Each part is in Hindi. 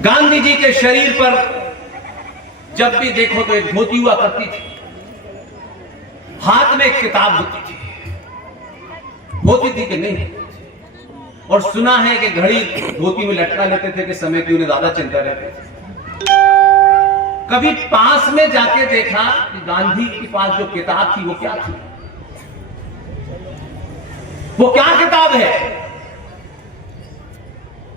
गांधी जी के शरीर पर जब भी देखो तो एक धोती हुआ करती थी, हाथ में एक किताब होती थी, होती थी कि नहीं? और सुना है कि घड़ी धोती में लटका लेते थे कि समय की उन्हें ज्यादा चिंता रहती थी। कभी पास में जाके देखा कि गांधी के पास जो किताब थी वो क्या थी? वो क्या किताब है?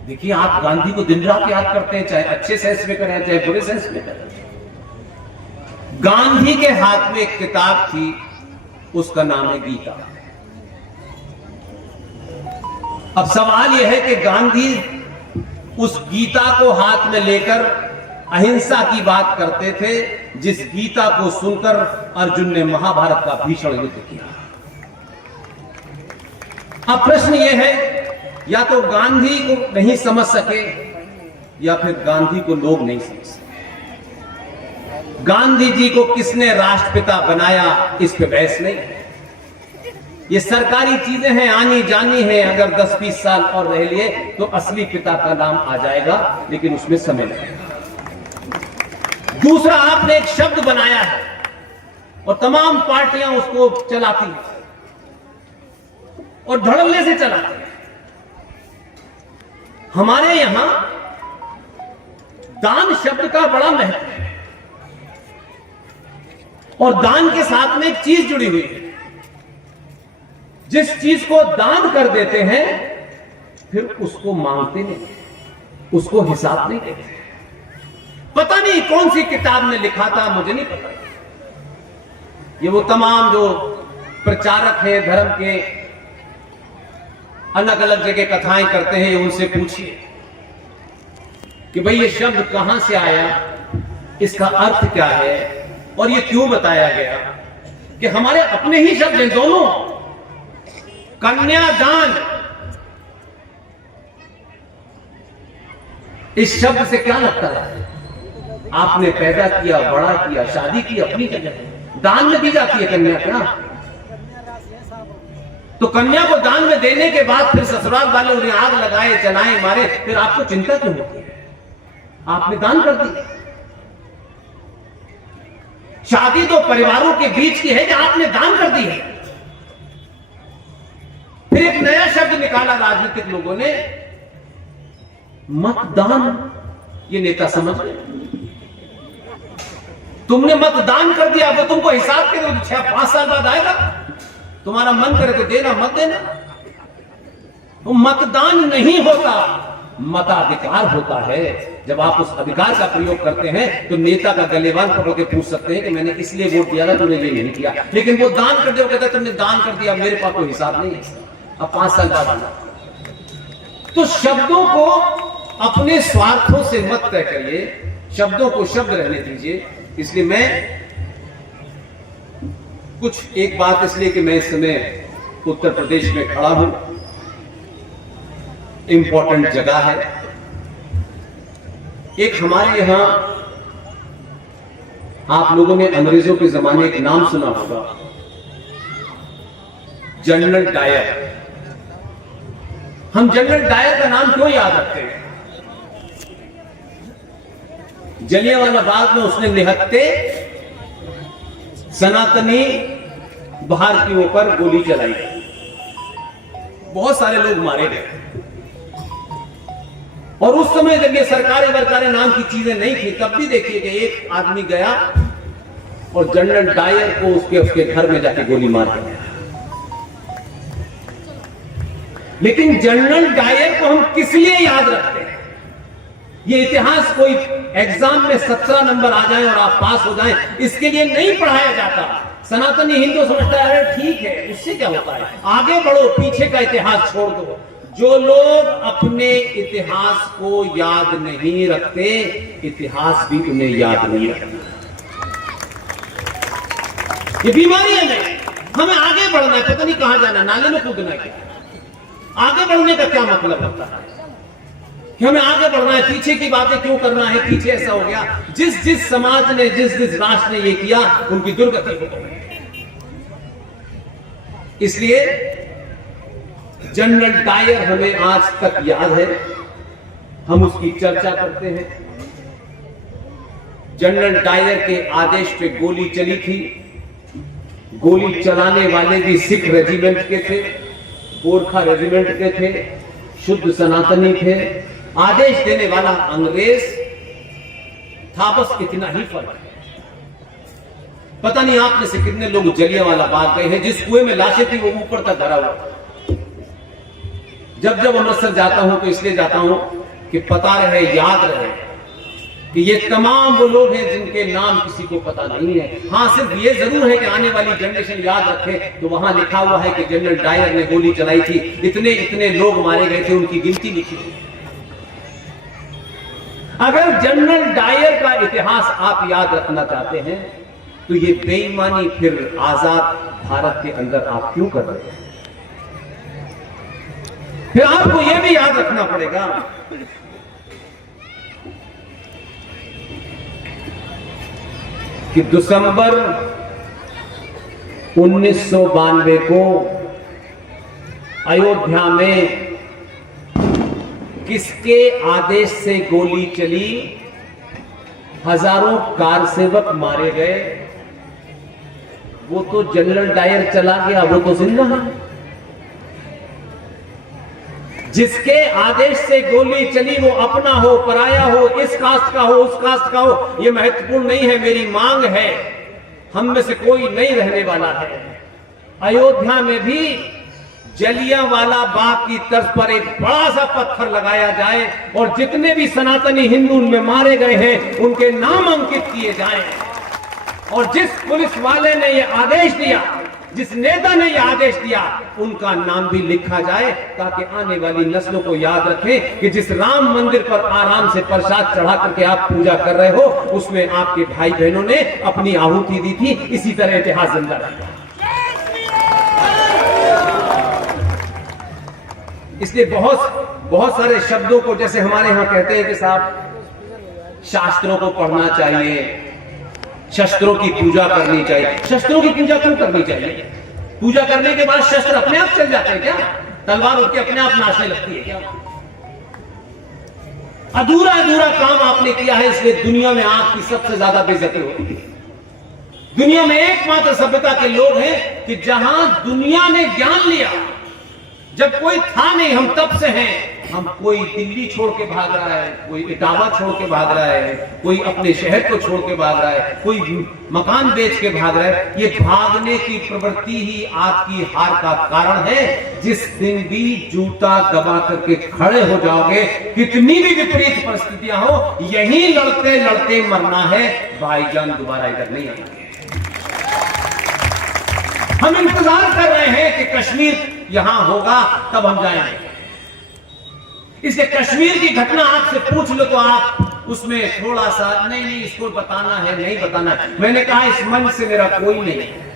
देखिए, आप गांधी को दिन रात याद करते हैं, चाहे अच्छे सेंस में करें चाहे बुरे सेंस में करें। गांधी के हाथ में एक किताब थी, उसका नाम है गीता। अब सवाल यह है कि गांधी उस गीता को हाथ में लेकर अहिंसा की बात करते थे, जिस गीता को सुनकर अर्जुन ने महाभारत का भीषण युद्ध किया। अब प्रश्न यह है, या तो गांधी को नहीं समझ सके या फिर गांधी को लोग नहीं समझ सके। गांधी जी को किसने राष्ट्रपिता बनाया, इस पे बहस नहीं है। ये सरकारी चीजें हैं, आनी जानी है। अगर 10-20 साल और रह लिए तो असली पिता का नाम आ जाएगा, लेकिन उसमें समय लगेगा। दूसरा, आपने एक शब्द बनाया है और तमाम पार्टियां उसको चलाती हैं और धड़ल्ले से चलाती हैं। हमारे यहां दान शब्द का बड़ा महत्व है और दान के साथ में एक चीज जुड़ी हुई है। जिस चीज को दान कर देते हैं फिर उसको मांगते नहीं, उसको हिसाब नहीं देते। पता नहीं कौन सी किताब ने लिखा था, मुझे नहीं पता। ये वो तमाम जो प्रचारक हैं धर्म के, अलग अलग जगह कथाएं करते हैं, उनसे पूछिए कि भाई ये शब्द कहां से आया, इसका अर्थ क्या है और ये क्यों बताया गया। कि हमारे अपने ही शब्द हैं दोनों। कन्यादान, इस शब्द से क्या लगता है? आपने पैदा किया, बड़ा किया, शादी की, अपनी जगह दान में दी जाती है कन्या। क्या तो कन्या को दान में देने के बाद फिर ससुराल वाले उन्हें आग लगाए, जलाए, मारे, फिर आपको चिंता क्यों होती है? आपने दान कर दी। शादी तो परिवारों के बीच की है, जहां आपने दान कर दी है। फिर एक नया शब्द निकाला राजनीतिक लोगों ने, मतदान। ये नेता समझ गए, तुमने मतदान कर दिया, वो तुमको हिसाब के 6-5 साल बाद आएगा। तुम्हारा मन करे तो देना, मत देना। तो मतदान नहीं होता, मताधिकार होता है। जब आप उस अधिकार का प्रयोग करते हैं तो नेता का गलेवान पकड़ के पूछ सकते हैं कि मैंने इसलिए वोट दिया था, तुमने ये नहीं किया। लेकिन वो दान कर दिया, कहता तुमने दान कर दिया, मेरे पास कोई हिसाब नहीं है, अब 5 साल बाद आना। तो शब्दों को अपने स्वार्थों से मत तय करिए, शब्दों को शब्द रहने दीजिए। इसलिए मैं कुछ एक बात, इसलिए कि मैं इस समय उत्तर प्रदेश में खड़ा हूं, इंपॉर्टेंट जगह है। एक हमारे यहां, आप लोगों ने अंग्रेजों के जमाने एक नाम सुना होगा, जनरल डायर। हम जनरल डायर का नाम क्यों याद रखते हैं? जलियांवाला बाग में उसने निहत्थे सनातनी भारतीयों पर गोली चलाई, बहुत सारे लोग मारे गए। और उस समय जब ये सरकारें वरकारें नाम की चीजें नहीं थी, तब भी देखिए कि एक आदमी गया और जनरल डायर को उसके घर में जाके गोली मार दिया। लेकिन जनरल डायर को हम किस लिए याद रखते हैं? ये इतिहास कोई एग्जाम में 17 नंबर आ जाए और आप पास हो जाएं, इसके लिए नहीं पढ़ाया जाता। सनातनी हिंदू समझता है अरे ठीक है, उससे क्या होता है, आगे बढ़ो, पीछे का इतिहास छोड़ दो। जो लोग अपने इतिहास को याद नहीं रखते, इतिहास भी उन्हें याद नहीं रखता। ये बीमारी है। हमें आगे बढ़ना है, पता नहीं कहां जाना, नाले में कूदना है। आगे बढ़ने का क्या मतलब होता है कि हमें आगे बढ़ना है, पीछे की बातें क्यों करना है? पीछे ऐसा हो गया, जिस समाज ने, जिस राष्ट्र ने ये किया, उनकी दुर्गति हो गई। इसलिए जनरल डायर हमें आज तक याद है। हम उसकी चर्चा करते हैं। जनरल डायर के आदेश पे गोली चली थी। गोली चलाने वाले भी सिख रेजिमेंट के थे, गोरखा रेजिमेंट के थे, शुद्ध सनातनी थे। आदेश देने वाला अंग्रेज था, बस इतना ही फर्क है। पता नहीं आप में से कितने लोग जलियांवाला बाग गए हैं। जिस कुएं में लाशें थी वो ऊपर तक भरा हुआ। जब जब अमृतसर जाता हूं तो इसलिए जाता हूं कि पता रहे, याद रहे कि ये तमाम वो लोग हैं जिनके नाम किसी को पता नहीं है। हां, सिर्फ ये जरूर है कि आने वाली जनरेशन याद रखे तो वहां लिखा हुआ है कि जनरल डायर ने गोली चलाई थी, इतने इतने लोग मारे गए थे, उनकी गिनती लिखी हुई। अगर जनरल डायर का इतिहास आप याद रखना चाहते हैं तो ये बेईमानी फिर आजाद भारत के अंदर आप क्यों कर रहे हैं? फिर आपको यह भी याद रखना पड़ेगा कि दिसंबर 1992 को अयोध्या में किसके आदेश से गोली चली, हजारों कार सेवक मारे गए, वो तो जनरल डायर चला गया, वो तो जिंदा है। जिसके आदेश से गोली चली वो अपना हो, पराया हो, इस कास्ट का हो, उस कास्ट का हो, ये महत्वपूर्ण नहीं है। मेरी मांग है, हम में से कोई नहीं रहने वाला है। अयोध्या में भी जलियांवाला बाग की तर्ज पर एक बड़ा सा पत्थर लगाया जाए और जितने भी सनातनी हिंदू उनमें मारे गए हैं उनके नाम अंकित किए जाएं। और जिस पुलिस वाले ने यह आदेश दिया, जिस नेता ने यह आदेश दिया, उनका नाम भी लिखा जाए ताकि आने वाली नस्लों को याद रखें कि जिस राम मंदिर पर आराम से प्रसाद चढ़ा करके आप पूजा कर रहे हो उसमें आपके भाई बहनों ने अपनी आहुति दी थी। इसी तरह इतिहास जिंदा रहेगा। इसलिए बहुत सारे शब्दों को, जैसे हमारे यहां कहते हैं कि साहब शास्त्रों को पढ़ना चाहिए, शस्त्रों की पूजा करनी चाहिए। शस्त्रों की पूजा क्यों करनी चाहिए? पूजा करने के बाद शस्त्र अपने आप चल जाते हैं क्या? तलवार उठ के अपने आप नाचने लगती है क्या? अधूरा अधूरा काम आपने किया है, इसलिए दुनिया में आपकी सबसे ज्यादा बेइज्जती होती है। दुनिया में एकमात्र सभ्यता के लोग हैं कि जहां दुनिया ने ज्ञान लिया, जब कोई था नहीं, हम तब से हैं। हम कोई दिल्ली छोड़ के भाग रहा है, कोई इटावा छोड़ के भाग रहा है, कोई अपने शहर को छोड़ के भाग रहा है, कोई मकान बेच के भाग रहा है। ये भागने की प्रवृत्ति ही आपकी हार का कारण है। जिस दिन भी जूता दबा करके खड़े हो जाओगे, कितनी भी विपरीत परिस्थितियां हो, यही लड़ते लड़ते मरना है। भाईजान दोबारा इधर नहीं आएंगे। हम इंतजार कर रहे हैं कि कश्मीर यहां होगा तब हम जाएंगे। इसलिए कश्मीर की घटना आपसे पूछ लो तो आप उसमें थोड़ा सा नहीं इसको बताना है, नहीं बताना है। मैंने कहा इस मंच से मेरा कोई नहीं है।